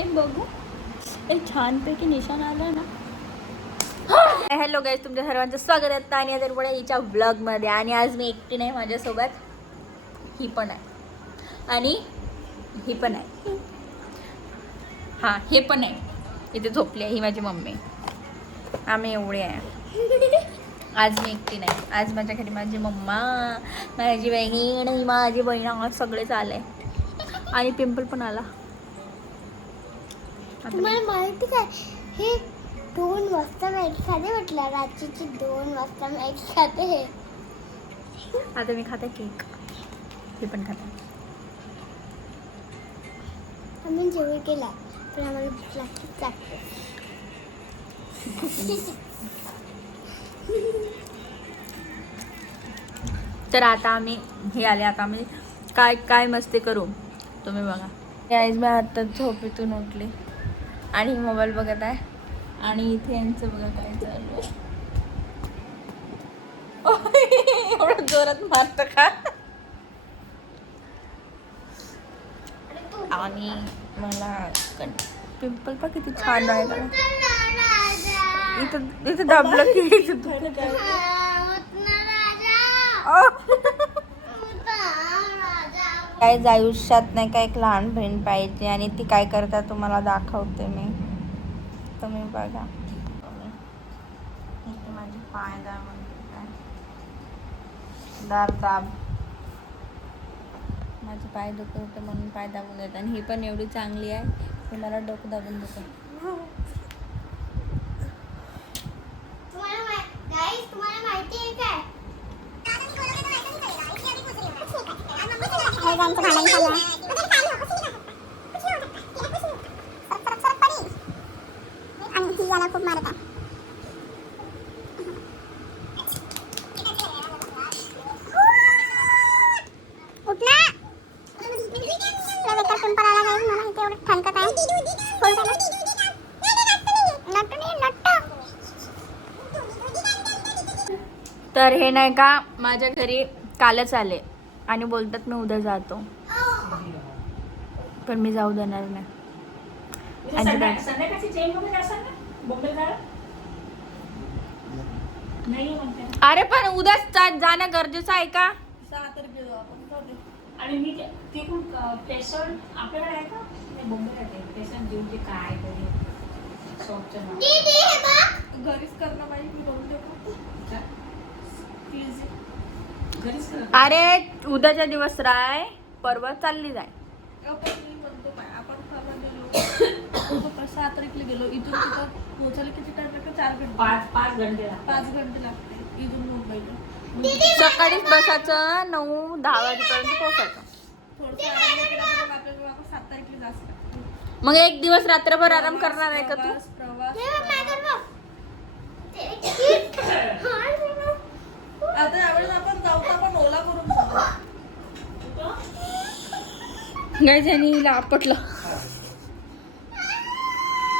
एक बघू, एक छानपैकी निशाण आला ना. हॅलो गाईज, तुमच्या सर्वांचं स्वागत आहे तानिया दरवडे हिच्या ब्लॉगमध्ये. आणि आज मी एकटी नाही, माझ्यासोबत ही पण आहे आणि ही पण आहे. हां, हे पण आहे. इथे झोपली आहे ही माझी मम्मी. आम्ही एवढे आहे. आज मी एकटी नाही, आज माझ्या घरी माझी मम्मा, माझी बहीण, माझी बहीण सगळेच आले. आणि पिंपल पण आला. तुम्हाला माहिती काय, हे 2 वाजता मॅगी खाते म्हटलं, रात्रीची 2 वाजता मॅगी खाते. आता मी खाते केक, हे पण खाते. आम्ही जेवण केला तर आम्हाला प्लास्टिक लागते. तर आता आम्ही हे आले, आता आम्ही काय काय मस्ती करू तुम्ही बघा. गाईज मी आता झोपेतून उठले आणि मोबाईल बघत आहे. आणि इथे यांचं बघा काय चालू आहे. एवढं जोरात मारत का. आणि मला पिंपल पण किती छान आहे का. इथं इथं दाबलं की काय आयुष्यात नाही का एक लहान बहीण पाहिजे, आणि ती काय करता तुम्हाला दाखवते मी. तुम्ही बघा. इथे माझी पाय दाब दाब माझे पाय दुखत होते म्हणून पाय दाबून देत. आणि ही पण एवढी चांगली आहे की मला डोकं दाबून देते. तुम्हाला माहिती आहे काय, खूप मारत आहे. तर हे नाही का माझ्या घरी कालच आले आणि बोलतात मी उद्या जातो, पण मी जाऊ देणार नाही. अरे पण उद्याच जाणं गरजेचं आहे का. आणि मी ते पण पेशंट आपल्याकडे आहे का, मुंबईला आहे पेशंट देऊन ते काय तरी शॉपचं घरीच करणं पाहिजे. मी बोलून देऊ प्लीज, घरीच कर. अरे उद्याच्या दिवस राय, परवा चालली जाय. मी म्हणतो काय, आपण परवा गेलो 6 तारीखला गेलो, इथून तिथं पोहोचायला किती टाइम लागतो. 4 घंटे, 5 घंटे लागते इथून मुंबईला. सकाळीच बसायचं, 9-10 वाजेपर्यंत पोहोचायचं. थोडंसं आराम केला तर आपल्याला वापस 7 तारीखला जायचं. मग एक दिवस रात्रभर आराम करणार आहे का तू. प्रवास आता यावेळेस आपण जाऊ तर आपण ओला करून जाऊ. गाईज हिला आपटलं.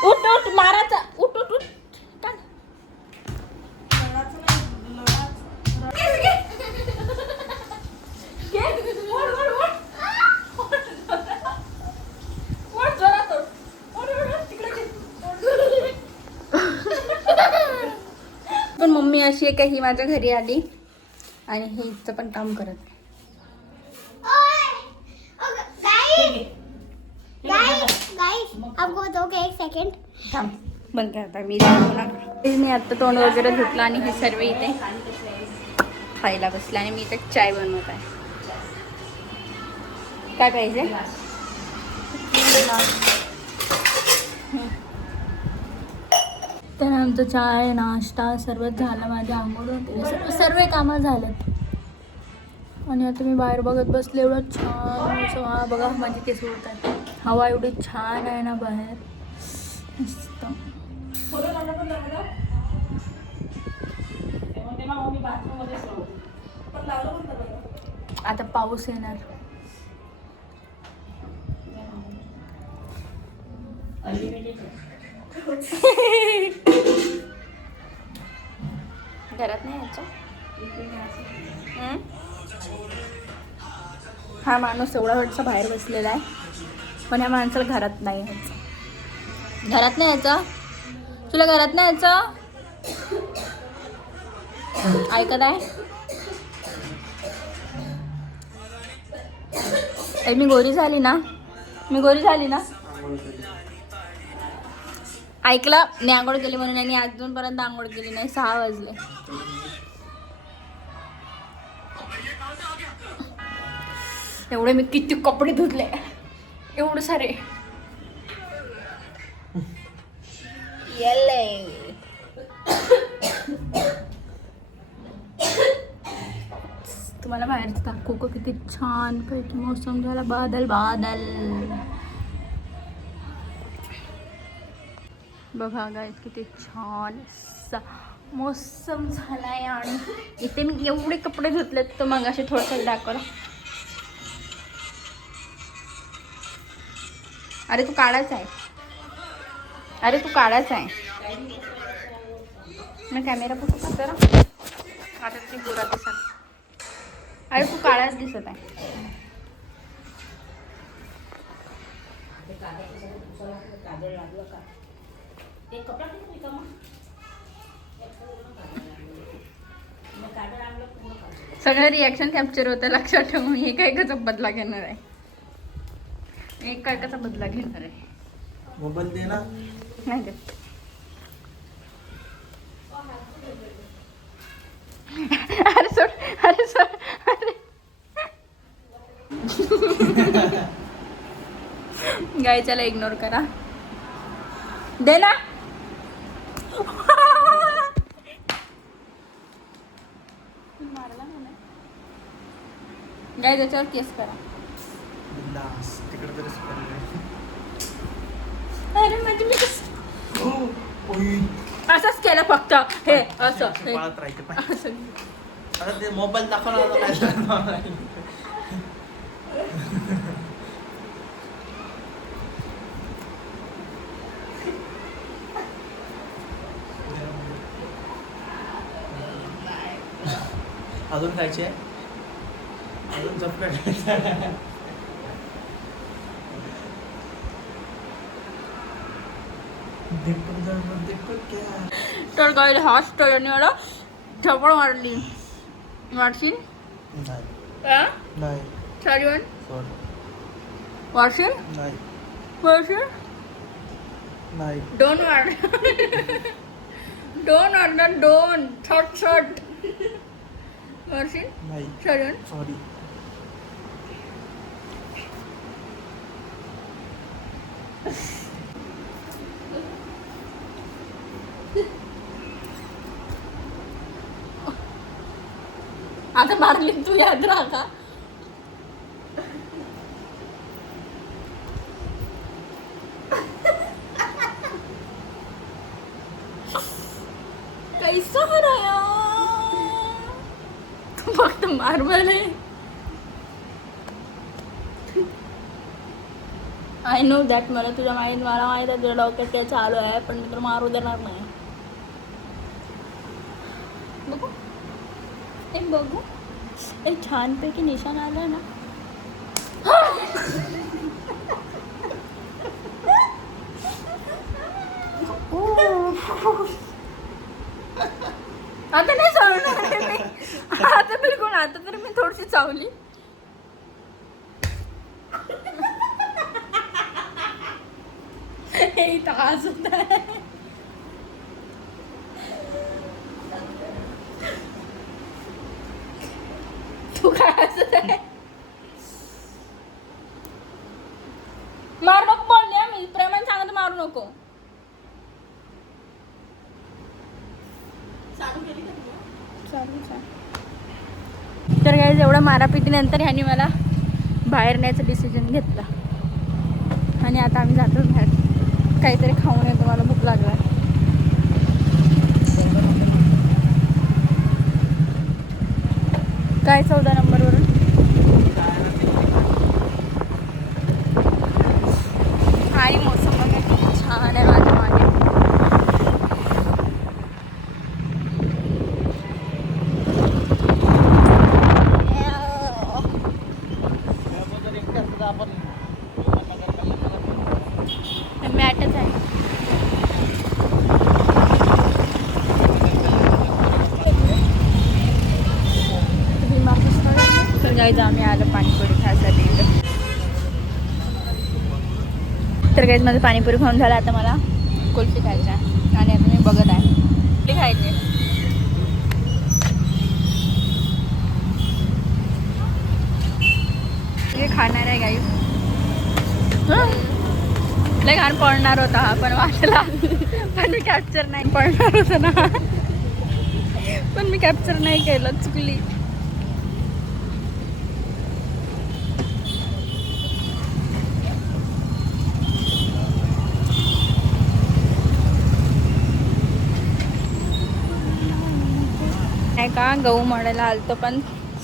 उठ उठ मारायचा, उठ उठ उठ. लढाचं नाही, पण मम्मी अशी आहे का, ही माझ्या घरी आली आणि हे इथं पण काम करत. एक सेकंड थांब, बंद करता मी नका. मी आत्ता तोंड वगैरे धुतलं आणि हे सर्व इथे खायला बसले आणि मी इथे चाय बनवत आहे. काय पाहिजे. तर आमचं चाय नाश्ता सर्वच झालं, माझ्या आंघोळ होते, सर्व कामं झालेत. आणि आता मी बाहेर बघत बसले. एवढं छान असं, हा बघा माझी केस होत आहे. हवा एवढी छान आहे ना बाहेर, मस्त. आता पाऊस येणार. घरात नाही यायचं. हा माणूस एवढा वेळचा बाहेर बसलेला आहे, पण या माणसाला घरात नाही यायचं. घरात नाही यायचं? तुला घरात नाही यायचं? ऐकत आहे? मी गोरी झाली ना? ऐकलं, मी आंघोळ केली म्हणून आणि अजूनपर्यंत आंघोळ केली नाही. 6 वाजले. एवढे मी किती कपडे धुतले, एवढे सारे. तुम्हाला बाहेरचं दाखवू का? किती छान पैकी मोसम झाला. बादल बघा गाईस, किती छान मोसम झालाय. आणि इथे मी एवढे कपडे धुतलेत तर मग असे थोडंसं दाखवलं. अरे तू काढायचा आहे. मैं कॅमेरा फोटो का जरा आता ती गोरा दिसत. अरे तू काळाच दिसत आहे. सगळं रिॲक्शन कॅप्चर होतं, लक्षात ठेवून. हे काय कसा बदला घेणार आहे? मोबाईल दे ना. नाही देत. अरे सोड. गायच्याला इग्नोर करा. दे ना. गाय त्याच्यावर केस करा. तिकडे तरी अरे म्हणजे मी असंच केलं फक्त. हे असं पाळत राहायचे पाय. असं. आता ते मोबाईल दाखवला. अजून खायचे, अजून झपका खायचा. तर गायला हा स्टोरीने मला झपड मारली. मारशील? नाही. चालून सॉरी. मारशील? नाही. मारशील? नाही. दोन मार. दोन छट. मारशील? नाही. चालून सॉरी. आता मारली तू, याद राहा का? कैसा हराया तू? फक्त मार्बल आहे. I know that. मला माहित आहे तुझ्या डोक्यात ते चालू आहे, पण मी तुला मारू देणार नाही. बघू एक छानपैकी निशाण आलं ना. आता नाही चावणार मी. आता बिलकुल. आता तर मी थोडीशी चावली. हे तास होत आहे. तू काय हसत आहे? मारू नको बोलले मी. प्रेमाने सांगत मारू नको. तर काय एवढं मारापिटीनंतर ह्याने मला बाहेर न्यायचं डिसिजन घेतलं. आणि आता आम्ही जातो बाहेर. काहीतरी खाऊन येतो, मला भूक लागला. काय 14 नंबरवरून आणि मोसम वगैरे खूप छान आहे माझ्या मागे. मॅटच आहे. तर काहीच माझं पाणीपुरी खाऊन झालं. आता मला कुल्फी खायचं आहे आणि आता मी बघत आहे कुल्फी खायची. हे खाणार आहे गाई. लय घाण पडणार होता हा पण वाटला. पण मी कॅप्चर नाही पडणार होतं ना. पण मी कॅप्चर नाही केलं, चुकली. नाही का गहू मळायला आलतो पण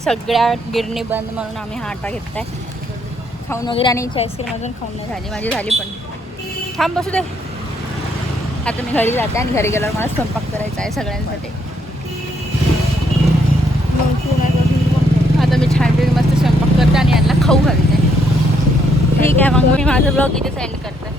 सगळ्या गिरणी बंद म्हणून आम्ही हा आटा घेतलाय. खाऊन वगैरे आणि आईस्क्रीम अजून खाऊन नाही झाली, माझी झाली पण. थांब बसू दे. आता मी घरी जाते आणि घरी गेल्यावर मला स्वयंपाक करायचा आहे सगळ्यांसाठी. आता मी छानपैकी मस्त स्वयंपाक करते आणि यांना खाऊ घालते. ठीक आहे मग मी माझा ब्लॉग इथे सेंड करते.